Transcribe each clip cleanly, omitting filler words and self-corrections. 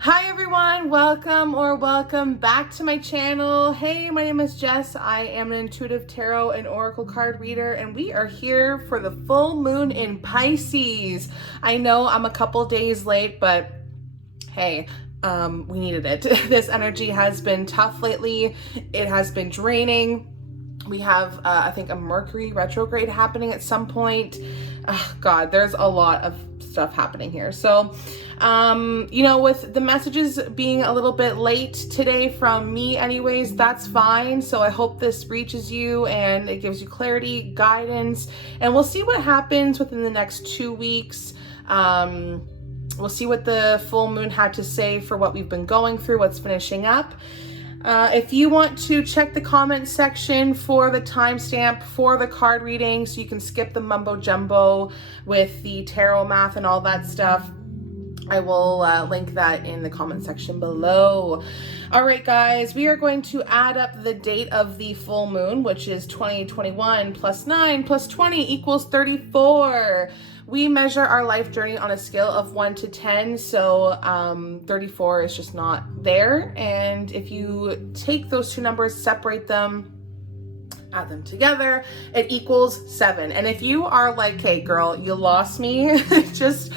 Hi everyone, welcome back to my channel. Hey, my name is Jess. I am an intuitive tarot and oracle card reader, and we are here for the full moon in Pisces. I know I'm a couple days late, but hey, we needed it. This energy has been tough lately. It has been draining. We have, I think, a Mercury retrograde happening at some point. Oh, God, there's a lot of stuff happening here. So, with the messages being a little bit late today from me anyways, that's fine. So I hope this reaches you and it gives you clarity, guidance, and we'll see what happens within the next 2 weeks. We'll see what the full moon had to say for what we've been going through, what's finishing up. If you want to check the comment section for the timestamp for the card reading so you can skip the mumbo jumbo with the tarot math and all that stuff, I will link that in the comment section below. All right, guys, we are going to add up the date of the full moon, which is 2021 plus 9 plus 20 equals 34. We measure our life journey on a scale of 1 to 10, so 34 is just not there. And if you take those two numbers, separate them, add them together, it equals 7. And if you are like, hey girl, you lost me, just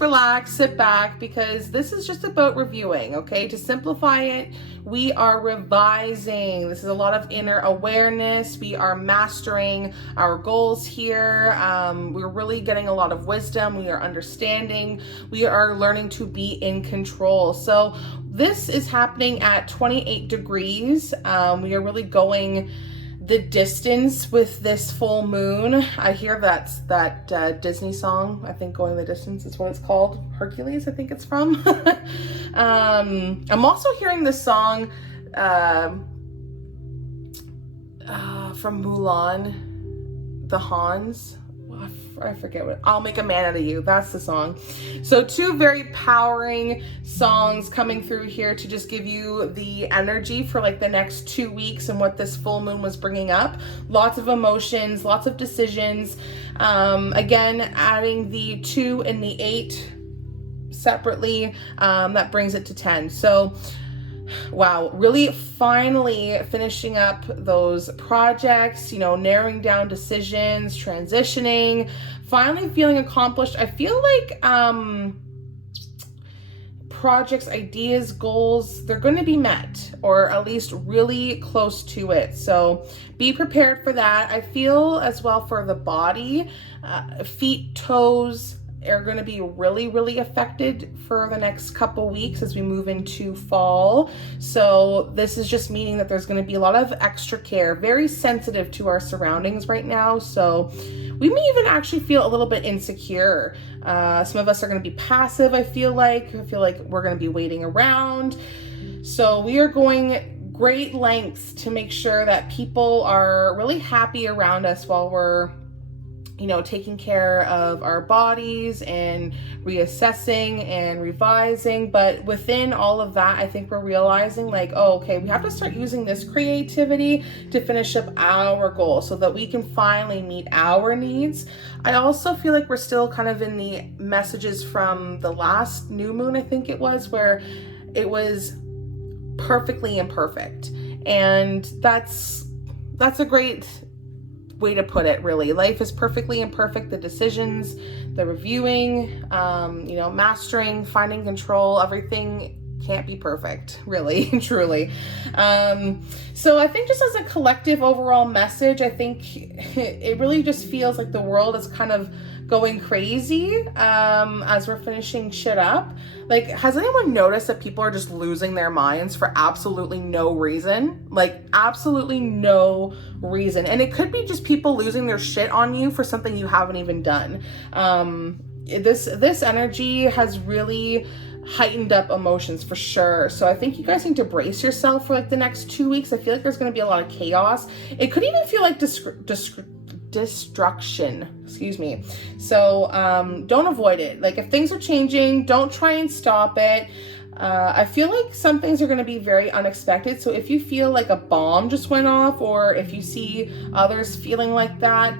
relax, sit back, because this is just about reviewing, okay? To simplify it, we are revising. This is a lot of inner awareness. We are mastering our goals here. We're really getting a lot of wisdom. We are understanding. We are learning to be in control. So this is happening at 28 degrees. We are really going the distance with this full moon. I hear that Disney song, I think Going the Distance is what it's called. Hercules, I think it's from. I'm also hearing this song from Mulan, the Hans. I forget what, I'll Make a Man Out of You. That's the song. So 2 very powering songs coming through here to just give you the energy for like the next 2 weeks and what this full moon was bringing up. Lots of emotions, lots of decisions. Again, adding the 2 and the 8 separately, that brings it to 10. So wow, really finally finishing up those projects, narrowing down decisions, transitioning, finally feeling accomplished. I feel like projects, ideas, goals, they're going to be met, or at least really close to it. So be prepared for that. I feel as well for the body, feet, toes, are going to be really, really affected for the next couple weeks as we move into fall. So this is just meaning that there's going to be a lot of extra care, very sensitive to our surroundings right now. So we may even actually feel a little bit insecure. Some of us are going to be passive, I feel like we're going to be waiting around. So we are going great lengths to make sure that people are really happy around us while we're taking care of our bodies and reassessing and revising. But within all of that, I think we're realizing like, oh, okay, we have to start using this creativity to finish up our goals so that we can finally meet our needs. I also feel like we're still kind of in the messages from the last new moon, I think it was, where it was perfectly imperfect. And that's a great way to put it, really. Life is perfectly imperfect. The decisions, the reviewing, mastering, finding control, everything can't be perfect, really, truly. So I think just as a collective overall message, I think it really just feels like the world is kind of going crazy as we're finishing shit up. Like, has anyone noticed that people are just losing their minds for absolutely no reason? Like, absolutely no reason. And it could be just people losing their shit on you for something you haven't even done. This energy has really heightened up emotions for sure. So I think you guys need to brace yourself for like the next 2 weeks. I feel like there's going to be a lot of chaos. It could even feel like destruction, excuse me. So don't avoid it. Like, if things are changing, don't try and stop it. I feel like some things are going to be very unexpected. So if you feel like a bomb just went off, or if you see others feeling like that,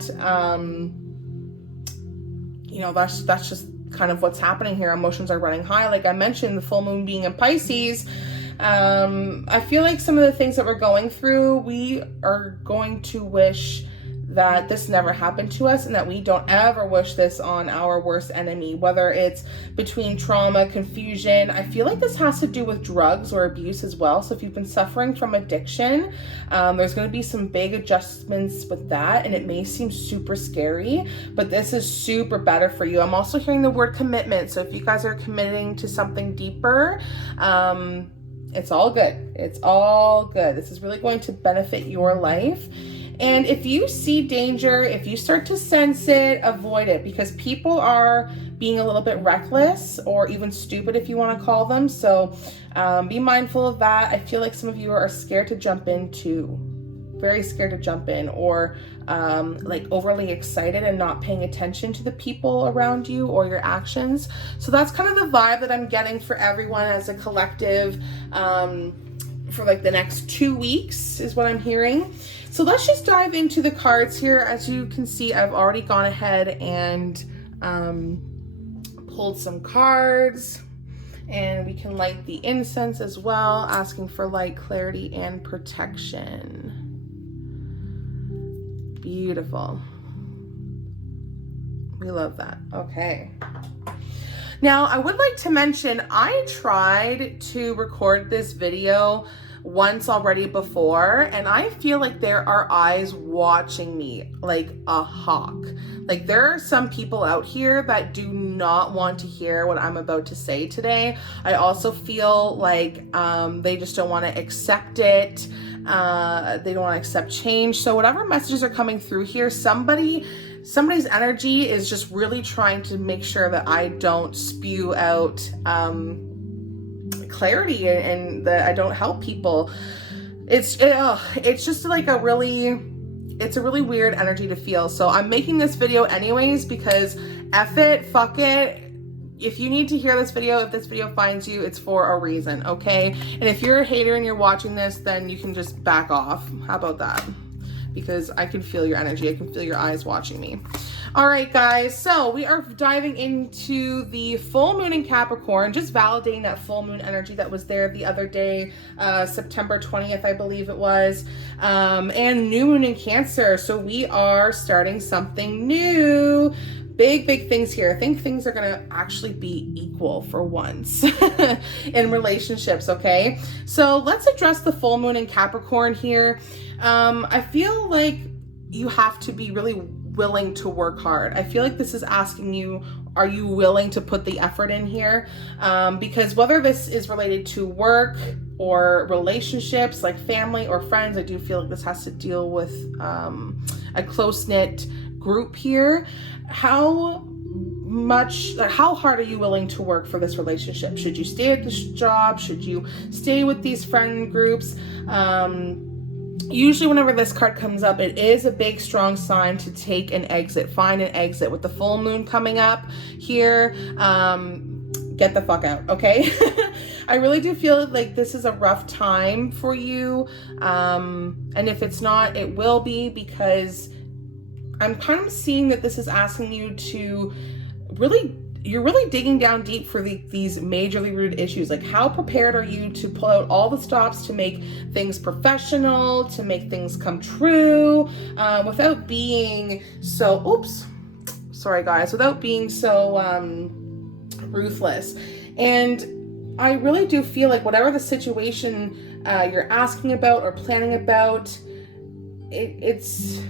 that's just kind of what's happening here. Emotions are running high. Like I mentioned, the full moon being in Pisces, I feel like some of the things that we're going through, we are going to wish that this never happened to us and that we don't ever wish this on our worst enemy, whether it's between trauma, confusion. I feel like this has to do with drugs or abuse as well. So if you've been suffering from addiction, there's going to be some big adjustments with that, and it may seem super scary, but this is super better for you. I'm also hearing the word commitment. So if you guys are committing to something deeper, it's all good. It's all good. This is really going to benefit your life. And if you see danger, if you start to sense it, avoid it, because people are being a little bit reckless or even stupid, if you want to call them. So be mindful of that. I feel like some of you are scared to jump in too. Very scared to jump in, or like overly excited and not paying attention to the people around you or your actions. So that's kind of the vibe that I'm getting for everyone as a collective for like the next 2 weeks is what I'm hearing. So let's just dive into the cards here. As you can see, I've already gone ahead and pulled some cards, and we can light the incense as well, asking for light, clarity, and protection. Beautiful. We love that. Okay. Now, I would like to mention, I tried to record this video once already before, and I feel like there are eyes watching me like a hawk. Like there are some people out here that do not want to hear what I'm about to say today. I also feel like they just don't want to accept it. They don't want to accept change. So whatever messages are coming through here, somebody's energy is just really trying to make sure that I don't spew out clarity and that I don't help people. It's just like it's a really weird energy to feel. So I'm making this video anyways because F it, fuck it. If you need to hear this video, if this video finds you, it's for a reason, okay? And if you're a hater and you're watching this, then you can just back off. How about that? Because I can feel your energy. I can feel your eyes watching me. All right, guys. So we are diving into the full moon in Capricorn, just validating that full moon energy that was there the other day, September 20th, I believe it was, and new moon in Cancer. So we are starting something new. Big things here. I think things are going to actually be equal for once in relationships, okay? So let's address the full moon in Capricorn here. I feel like you have to be really willing to work hard. I feel like this is asking you, are you willing to put the effort in here? Because whether this is related to work or relationships like family or friends, I do feel like this has to deal with a close-knit group here. How hard are you willing to work for this relationship? Should you stay at this job? Should you stay with these friend groups? Usually whenever this card comes up, it is a big, strong sign to take an exit, find an exit. With the full moon coming up here, get the fuck out, okay? I really do feel like this is a rough time for you. And if it's not, it will be, because I'm kind of seeing that this is asking you to you're really digging down deep for these majorly rooted issues. Like, how prepared are you to pull out all the stops to make things professional, to make things come true, without being so, without being so ruthless. And I really do feel like whatever the situation you're asking about or planning about, it's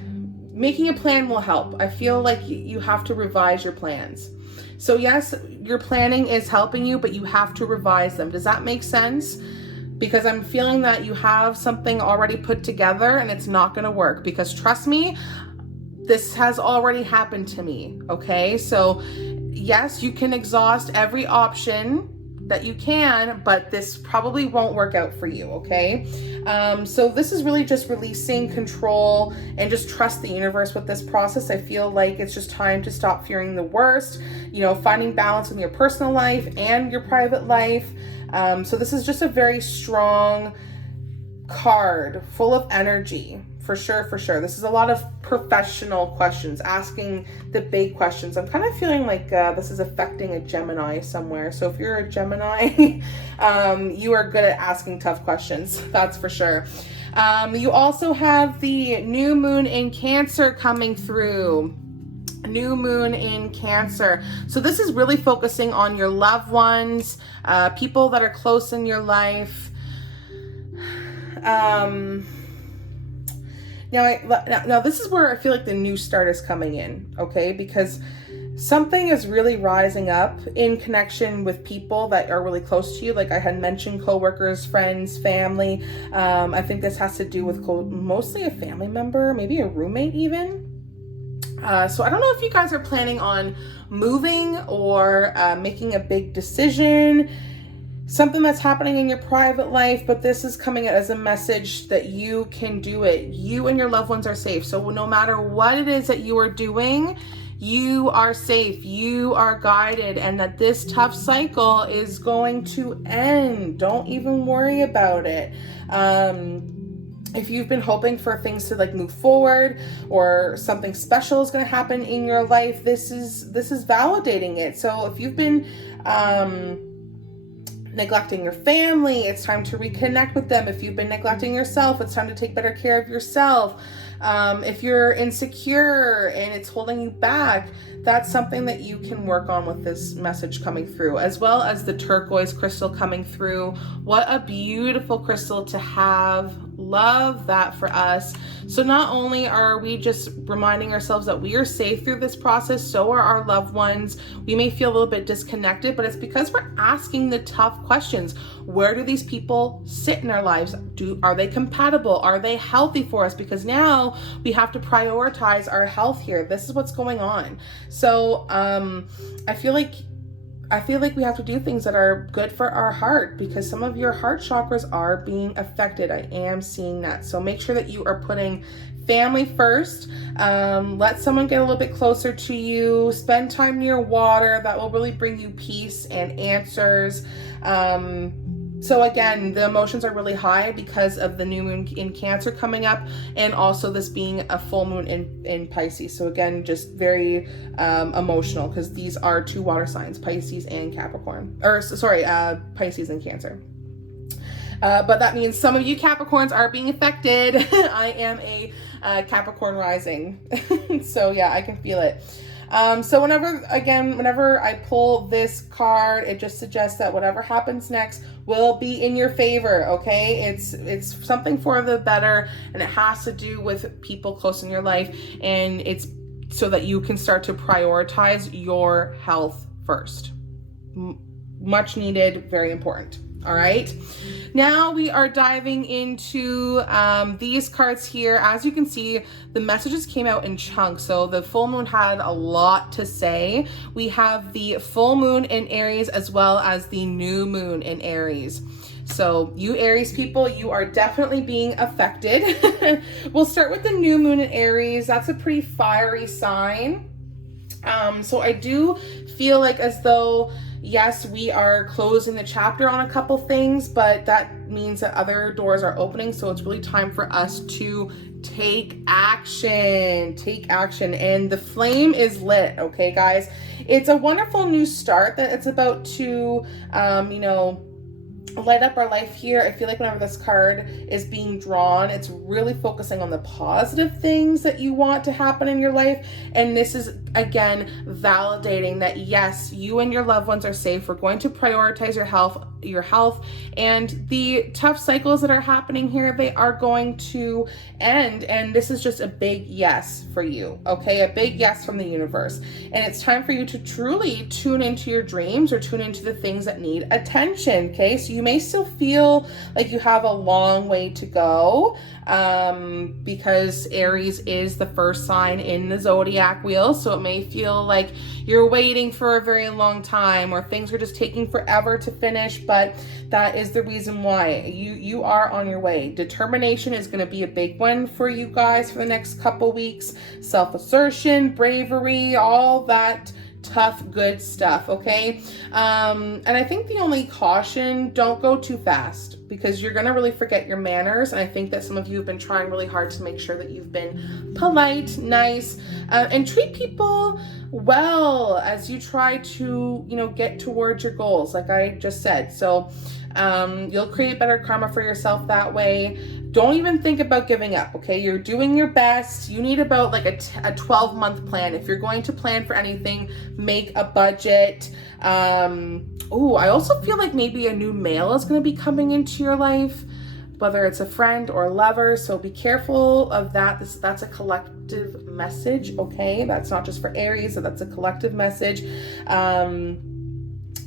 making a plan will help. I feel like you have to revise your plans. So yes, your planning is helping you, but you have to revise them. Does that make sense? Because I'm feeling that you have something already put together and it's not going to work. Because trust me, this has already happened to me. Okay. So yes, you can exhaust every option that you can, but this probably won't work out for you, okay? So this is really just releasing control and just trust the universe with this process. I feel like it's just time to stop fearing the worst, finding balance in your personal life and your private life. So this is just a very strong card, full of energy, For sure, for sure. This is a lot of professional questions, asking the big questions. I'm kind of feeling like this is affecting a Gemini somewhere. So if you're a Gemini, you are good at asking tough questions. That's for sure. You also have the new moon in Cancer coming through. New moon in Cancer. So this is really focusing on your loved ones, people that are close in your life. Now this is where I feel like the new start is coming in, okay? Because something is really rising up in connection with people that are really close to you. Like I had mentioned, coworkers, friends, family. I think this has to do with mostly a family member, maybe a roommate even. So I don't know if you guys are planning on moving or making a big decision, something that's happening in your private life, but this is coming as a message that you can do it. You and your loved ones are safe. So no matter what it is that you are doing, you are safe, you are guided, and that this tough cycle is going to end. Don't even worry about it. If you've been hoping for things to like move forward or something special is going to happen in your life, this is validating it. So if you've been neglecting your family, it's time to reconnect with them. If you've been neglecting yourself, it's time to take better care of yourself. If you're insecure and it's holding you back, that's something that you can work on with this message coming through, as well as the turquoise crystal coming through. What a beautiful crystal to have. Love that for us. So not only are we just reminding ourselves that we are safe through this process, so are our loved ones. We may feel a little bit disconnected, but it's because we're asking the tough questions. Where do these people sit in our lives? Are they compatible? Are they healthy for us? Because now we have to prioritize our health here. This is what's going on. So I feel like we have to do things that are good for our heart, because some of your heart chakras are being affected. I am seeing that. So make sure that you are putting family first. Let someone get a little bit closer to you. Spend time near water. That will really bring you peace and answers. So again, the emotions are really high because of the new moon in Cancer coming up, and also this being a full moon in Pisces. So again, just very emotional, because these are two water signs, Pisces and Capricorn. Pisces and Cancer. But that means some of you Capricorns are being affected. I am a Capricorn rising. So yeah, I can feel it. So whenever I pull this card, it just suggests that whatever happens next will be in your favor, okay? It's something for the better, and it has to do with people close in your life, and it's so that you can start to prioritize your health first. Much needed, very important. All right, now we are diving into these cards here. As you can see, the messages came out in chunks. So the full moon had a lot to say. We have the full moon in Aries as well as the new moon in Aries. So you Aries people, you are definitely being affected. We'll start with the new moon in Aries. That's a pretty fiery sign. So I do feel like as though, yes, we are closing the chapter on a couple things, but that means that other doors are opening. So it's really time for us to take action, and the flame is lit. Okay, guys, it's a wonderful new start that it's about to, light up our life here. I feel like whenever this card is being drawn, it's really focusing on the positive things that you want to happen in your life. And this is, again, validating that, yes, you and your loved ones are safe. We're going to prioritize your health, and the tough cycles that are happening here, they are going to end. And this is just a big yes for you, okay? A big yes from the universe. And it's time for you to truly tune into your dreams, or tune into the things that need attention, okay? So you may still feel like you have a long way to go, because Aries is the first sign in the zodiac wheel. So it may feel like you're waiting for a very long time, or things are just taking forever to finish, but that is the reason why you are on your way. Determination is going to be a big one for you guys for the next couple weeks. Self-assertion, bravery, all that tough, good stuff, okay? And I think the only caution, don't go too fast, because you're going to really forget your manners. And I think that some of you have been trying really hard to make sure that you've been polite, nice, and treat people well as you try to, you know, get towards your goals, like I just said. So you'll create better karma for yourself that way. Don't even think about giving up, okay? You're doing your best. You need about like a 12-month plan. If you're going to plan for anything, make a budget. Oh, I also feel like maybe a new male is going to be coming into your life, whether it's a friend or a lover. So be careful of that. That's a collective message, okay? That's not just for Aries, so that's a collective message.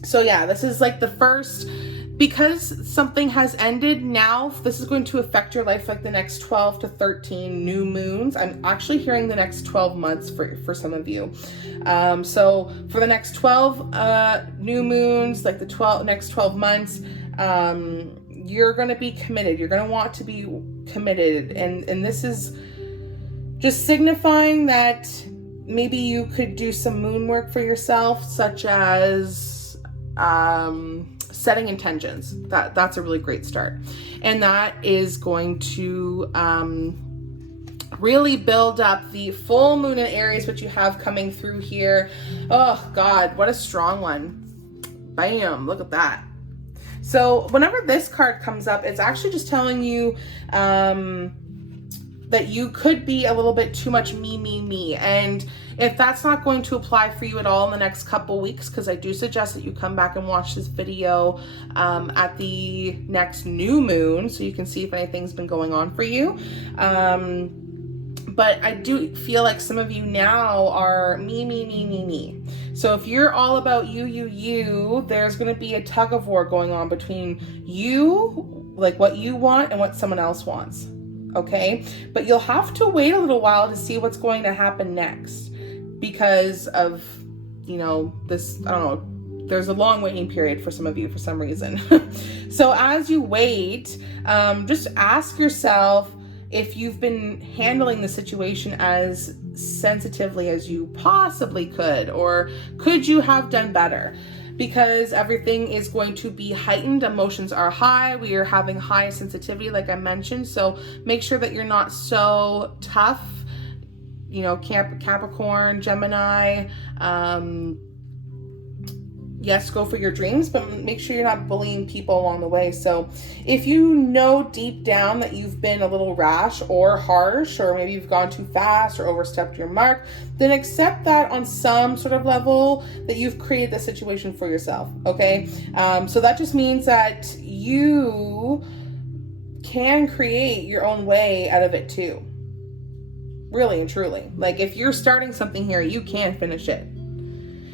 So yeah, this is like the first, because something has ended now, this is going to affect your life like the next 12 to 13 new moons. I'm actually hearing the next 12 months for some of you. So for the next 12 new moons, like the next 12 months, you're going to be committed. You're going to want to be committed. And this is just signifying that maybe you could do some moon work for yourself, such as setting intentions. That's a really great start. And that is going to really build up the full moon in Aries, which you have coming through here. Oh God, what a strong one. Bam, look at that. So whenever this card comes up, it's actually just telling you that you could be a little bit too much me. And if that's not going to apply for you at all in the next couple weeks, because I do suggest that you come back and watch this video at the next new moon so you can see if anything's been going on for you. But I do feel like some of you now are me. So if you're all about you, there's going to be a tug of war going on between you, like what you want, and what someone else wants. Okay? But you'll have to wait a little while to see what's going to happen next because of, you know, this, I don't know, there's a long waiting period for some of you for some reason. So as you wait, just ask yourself if you've been handling the situation as sensitively as you possibly could, or could you have done better? Because everything is going to be heightened. Emotions are high. We are having high sensitivity, like I mentioned. So make sure that you're not so tough. You know, Capricorn, Gemini. Yes, go for your dreams, but make sure you're not bullying people along the way. So if you know deep down that you've been a little rash or harsh, or maybe you've gone too fast or overstepped your mark, then accept that on some sort of level that you've created the situation for yourself, okay? So that just means that you can create your own way out of it too. Really and truly. Like if you're starting something here, you can finish it.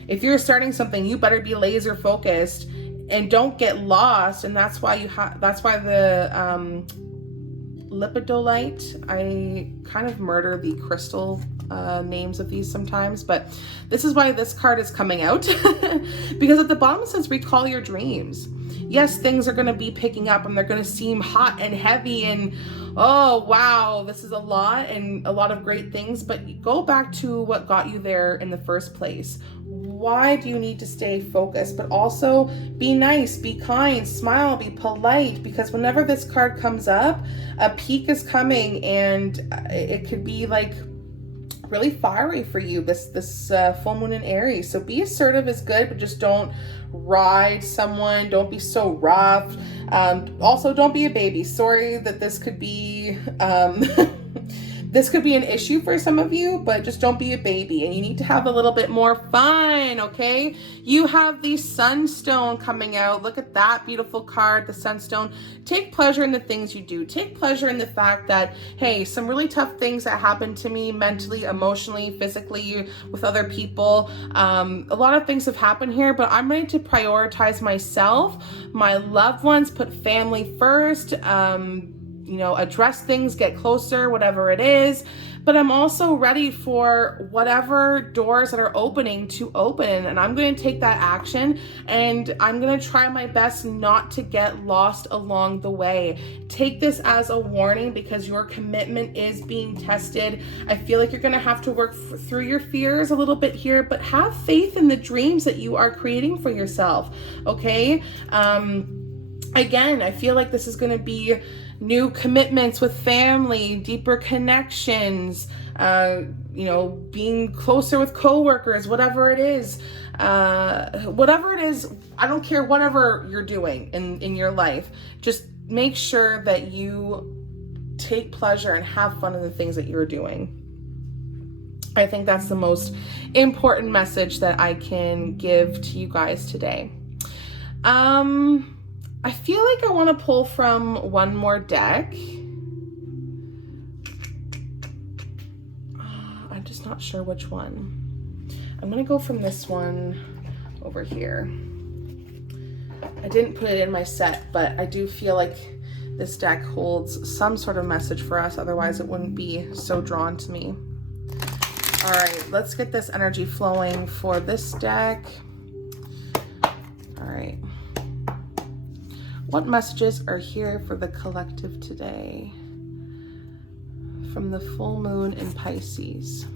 If you're starting something, you better be laser focused and don't get lost. And that's why that's why the lipidolite, I kind of murder the crystal names of these sometimes, but this is why this card is coming out because at the bottom it says recall your dreams. Yes, things are going to be picking up and they're going to seem hot and heavy and oh wow, this is a lot and a lot of great things, but go back to what got you there in the first place. Why do you need to stay focused? But also be nice, be kind, smile, be polite, because whenever this card comes up, a peak is coming and it could be like really fiery for you, this full moon in Aries. So be assertive is good, but just don't ride someone. Don't be so rough. Also, don't be a baby. Sorry that this could be this could be an issue for some of you, but just don't be a baby, and you need to have a little bit more fun, okay? You have the Sunstone coming out. Look at that beautiful card, the Sunstone. Take pleasure in the things you do. Take pleasure in the fact that, hey, some really tough things that happened to me mentally, emotionally, physically, with other people. A lot of things have happened here, but I'm ready to prioritize myself, my loved ones, put family first, you know, address things, get closer, whatever it is. But I'm also ready for whatever doors that are opening to open. And I'm going to take that action and I'm going to try my best not to get lost along the way. Take this as a warning because your commitment is being tested. I feel like you're going to have to work through your fears a little bit here, but have faith in the dreams that you are creating for yourself. Okay. Again, I feel like this is going to be new commitments with family, deeper connections, you know, being closer with coworkers, whatever it is. Whatever it is, I don't care, whatever you're doing in your life, just make sure that you take pleasure and have fun in the things that you're doing. I think that's the most important message that I can give to you guys today. I feel like I want to pull from one more deck. I'm just not sure which one. I'm going to go from this one over here. I didn't put it in my set, but I do feel like this deck holds some sort of message for us. Otherwise, it wouldn't be so drawn to me. All right, let's get this energy flowing for this deck. All right. What messages are here for the collective today from the full moon in Pisces?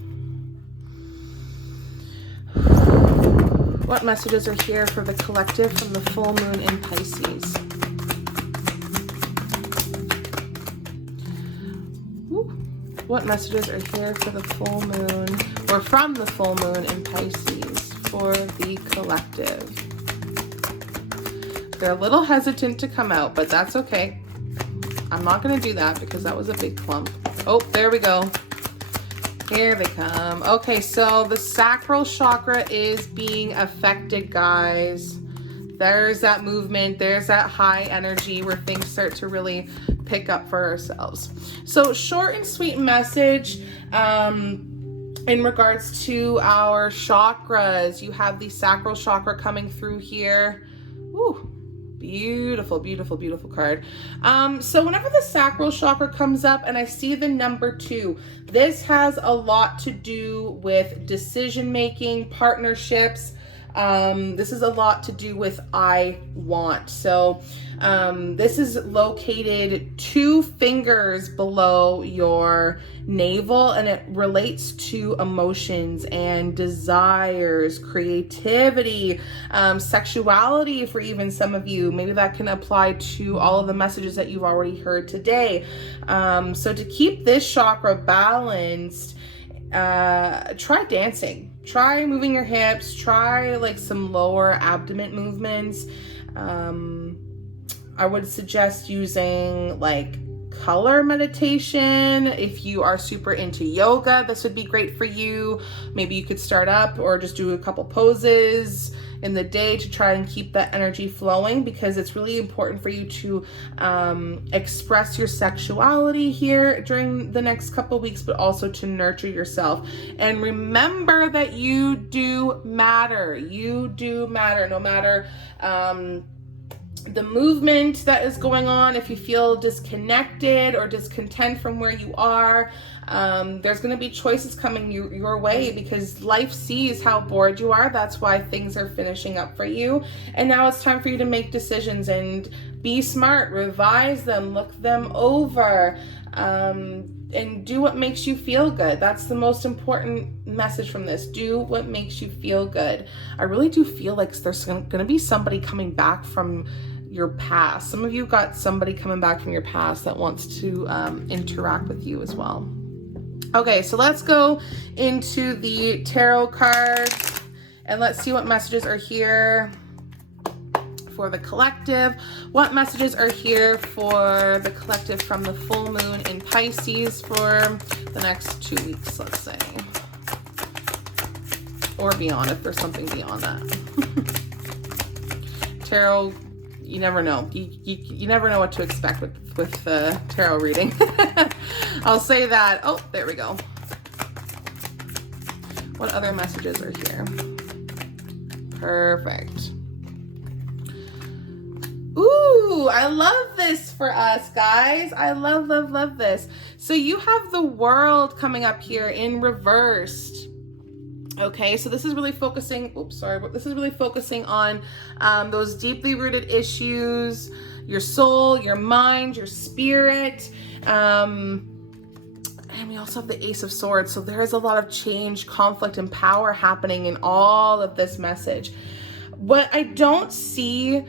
What messages are here for the collective from the full moon in Pisces? What messages are here for the full moon, or from the full moon in Pisces for the collective? They're a little hesitant to come out, but that's okay. I'm not going to do that because that was a big clump. Oh, there we go. Here they come. Okay, so the sacral chakra is being affected, guys. There's that movement. There's that high energy where things start to really pick up for ourselves. So short and sweet message in regards to our chakras. You have the sacral chakra coming through here. Ooh, beautiful, beautiful, beautiful card. So whenever the sacral chakra comes up and I see the number 2, this has a lot to do with decision making, partnerships. This is a lot to do with I want. So this is located 2 fingers below your navel, and it relates to emotions and desires, creativity, sexuality for even some of you. Maybe that can apply to all of the messages that you've already heard today. So to keep this chakra balanced, try dancing. Try moving your hips, try like some lower abdomen movements. I would suggest using like color meditation. If you are super into yoga, this would be great for you. Maybe you could start up or just do a couple poses in the day to try and keep that energy flowing, because it's really important for you to express your sexuality here during the next couple weeks, but also to nurture yourself. And remember that you do matter. You do matter, no matter the movement that is going on. If you feel disconnected or discontent from where you are, there's going to be choices coming your way, because life sees how bored you are. That's why things are finishing up for you. And now it's time for you to make decisions and be smart, revise them, look them over, and do what makes you feel good. That's the most important message from this. Do what makes you feel good. I really do feel like there's going to be somebody coming back from your past. Some of you got somebody coming back from your past that wants to interact with you as well. Okay, so let's go into the tarot cards and let's see what messages are here for the collective. What messages are here for the collective from the full moon in Pisces for the next 2 weeks, let's say, or beyond, if there's something beyond that. Tarot, you never know. You never know what to expect with the tarot reading. I'll say that. Oh, there we go. What other messages are here? Perfect. Ooh, I love this for us, guys. I love, love, love this. So you have the World coming up here in reversed. Okay, so this is really focusing, this is really focusing on those deeply rooted issues, your soul, your mind, your spirit. And we also have the Ace of Swords. So there is a lot of change, conflict, and power happening in all of this message. What I don't see,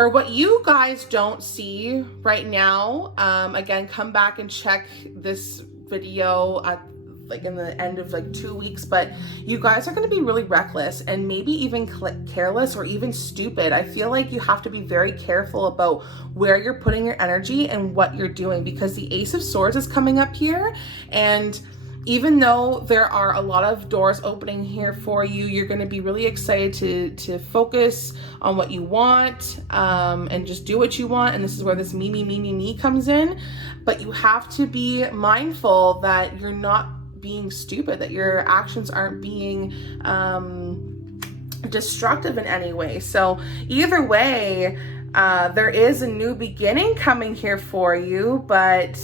or what you guys don't see right now, again, come back and check this video at like in the end of like 2 weeks, but you guys are going to be really reckless and maybe even careless or even stupid. I feel like you have to be very careful about where you're putting your energy and what you're doing, because the Ace of Swords is coming up here, and even though there are a lot of doors opening here for you, you're going to be really excited to focus on what you want, and just do what you want. And this is where this me comes in. But you have to be mindful that you're not being stupid, that your actions aren't being destructive in any way. So either way, there is a new beginning coming here for you, but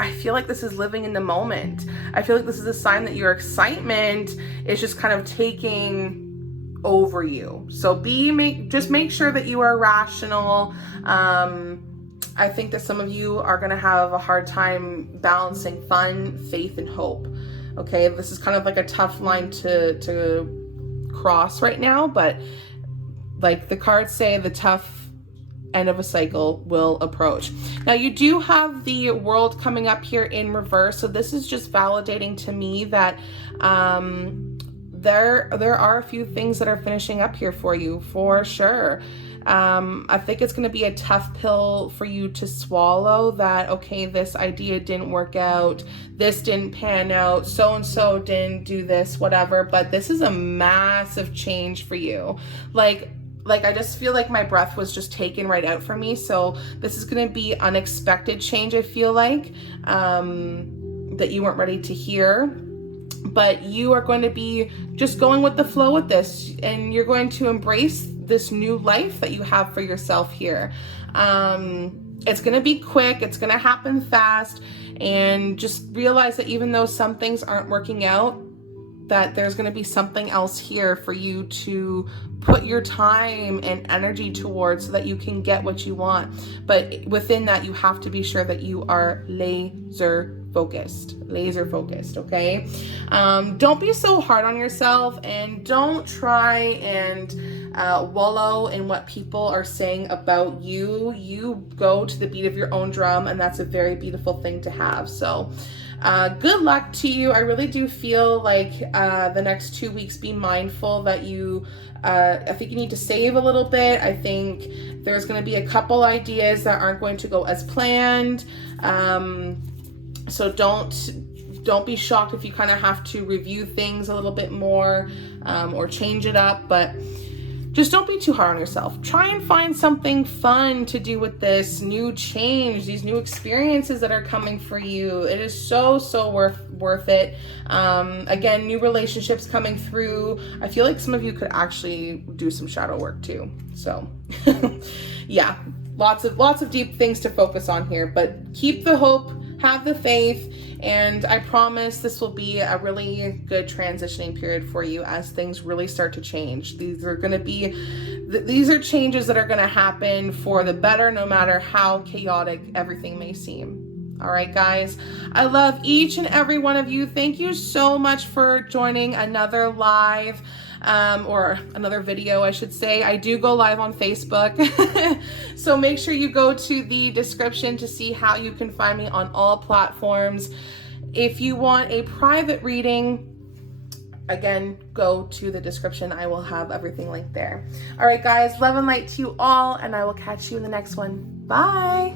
I feel like this is living in the moment. I feel like this is a sign that your excitement is just kind of taking over you. So just make sure that you are rational. I think that some of you are going to have a hard time balancing fun, faith, and hope. Okay, this is kind of like a tough line to cross right now, but like the cards say, the tough end of a cycle will approach. Now you do have the World coming up here in reverse, so this is just validating to me that there are a few things that are finishing up here for you, for sure. I think it's going to be a tough pill for you to swallow, that, okay, this idea didn't work out, this didn't pan out, so-and-so didn't do this, whatever, but this is a massive change for you. Like I just feel like my breath was just taken right out for me. So this is going to be unexpected change, I feel like, that you weren't ready to hear. But you are going to be just going with the flow with this, and you're going to embrace this new life that you have for yourself here. It's going to be quick. It's going to happen fast. And just realize that even though some things aren't working out, that there's going to be something else here for you to put your time and energy towards so that you can get what you want. But within that, you have to be sure that you are laser focused, okay? Don't be so hard on yourself, and don't try and wallow in what people are saying about you. You go to the beat of your own drum, and that's a very beautiful thing to have. So good luck to you. I really do feel like the next 2 weeks, be mindful that you, I think you need to save a little bit. I think there's going to be a couple ideas that aren't going to go as planned. So don't be shocked if you kind of have to review things a little bit more, or change it up, but just don't be too hard on yourself. Try and find something fun to do with this new change, these new experiences that are coming for you. It is so worth it. Again, new relationships coming through. I feel like some of you could actually do some shadow work too. So yeah, lots of deep things to focus on here, but keep the hope, have the faith, and I promise this will be a really good transitioning period for you as things really start to change. These are changes that are going to happen for the better, no matter how chaotic everything may seem. All right, guys, I love each and every one of you. Thank you so much for joining another live, or another video, I should say. I do go live on Facebook. So make sure you go to the description to see how you can find me on all platforms. If you want a private reading, again, go to the description. I will have everything linked there. All right, guys, love and light to you all, and I will catch you in the next one. Bye.